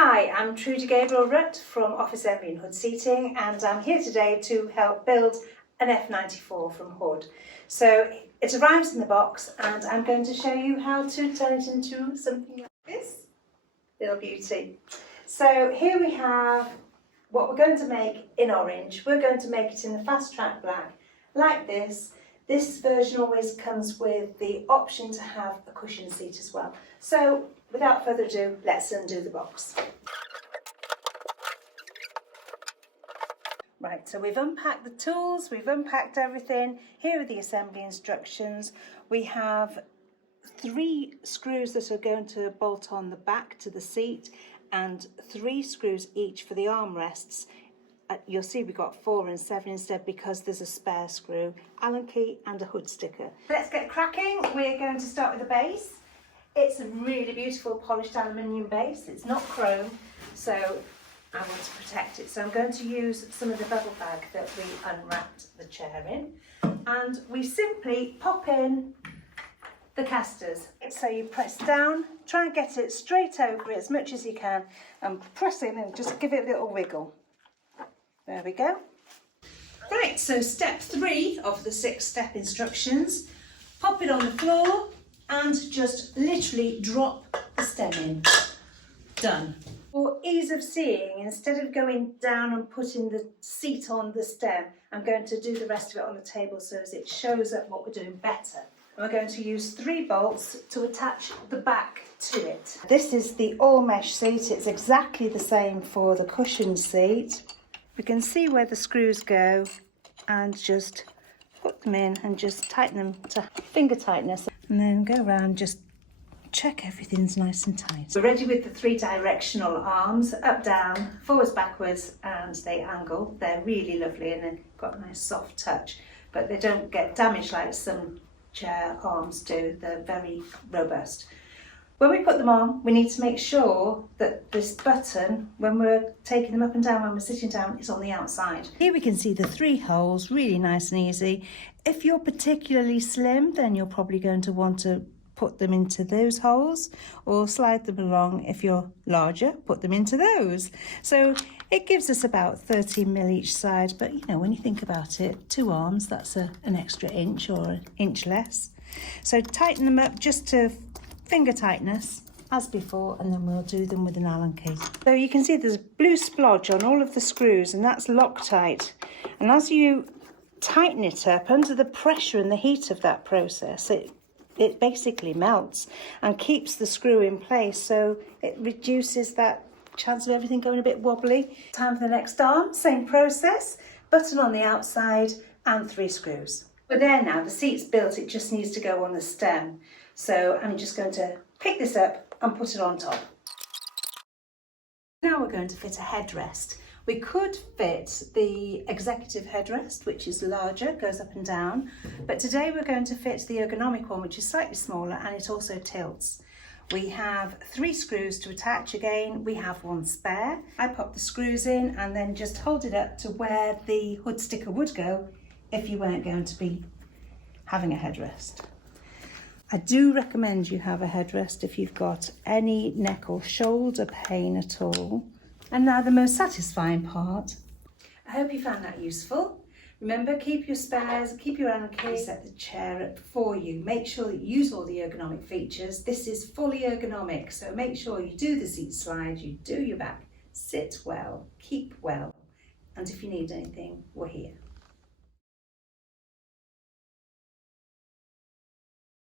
Hi, I'm Trudy Rutt from Office Envy and Hood Seating, and I'm here today to help build an F94 from Hood. So it arrives in the box and I'm going to show you how to turn it into something like this little beauty. So here we have what we're going to make in orange. We're going to make it in the Fast Track Black like this. This version always comes with the option to have a cushion seat as well. So without further ado, let's undo the box. Right, so we've unpacked the tools, we've unpacked everything. Here are the assembly instructions. We have 3 screws that are going to bolt on the back to the seat and 3 screws each for the armrests. You'll see we've got 4 and 7 instead because there's a spare screw, Allen key and a hood sticker. Let's get cracking. We're going to start with the base. It's a really beautiful polished aluminium base. It's not chrome, so I want to protect it. So I'm going to use some of the bubble bag that we unwrapped the chair in, and we simply pop in the casters. So you press down, try and get it straight over it as much as you can, and press in and just give it a little wiggle. There we go. Right, so step 3 of the 6-step instructions. Pop it on the floor and just literally drop the stem in. Done. For ease of seeing, instead of going down and putting the seat on the stem, I'm going to do the rest of it on the table so as it shows up what we're doing better. And we're going to use 3 bolts to attach the back to it. This is the all mesh seat. It's exactly the same for the cushion seat. We can see where the screws go and just put them in and just tighten them to finger tightness, and then go around, just check everything's nice and tight. We're ready with the 3 directional arms, up, down, forwards, backwards, and they angle. They're really lovely and they've got a nice soft touch, but they don't get damaged like some chair arms do. They're very robust. When we put them on, we need to make sure that this button, when we're taking them up and down, when we're sitting down, is on the outside. Here we can see the 3 holes, really nice and easy. If you're particularly slim, then you're probably going to want to put them into those holes, or slide them along. If you're larger, put them into those. So it gives us about 13mm each side, but you know, when you think about it, 2 arms, that's an extra inch or an inch less. So tighten them up just to finger tightness as before, and then we'll do them with an Allen key. So you can see there's blue splodge on all of the screws, and that's Loctite. And as you tighten it up under the pressure and the heat of that process, it basically melts and keeps the screw in place, so it reduces that chance of everything going a bit wobbly. Time for the next arm, same process, button on the outside and 3 screws. We're there now, the seat's built, it just needs to go on the stem. So I'm just going to pick this up and put it on top. Now we're going to fit a headrest. We could fit the executive headrest, which is larger, goes up and down, but today we're going to fit the ergonomic one, which is slightly smaller and it also tilts. We have 3 screws to attach again, we have 1 spare. I pop the screws in and then just hold it up to where the hood sticker would go if you weren't going to be having a headrest. I do recommend you have a headrest if you've got any neck or shoulder pain at all. And now the most satisfying part. I hope you found that useful. Remember, keep your spares, keep your Allen key, set the chair up for you. Make sure that you use all the ergonomic features. This is fully ergonomic, so make sure you do the seat slide, you do your back, sit well, keep well, and if you need anything, we're here.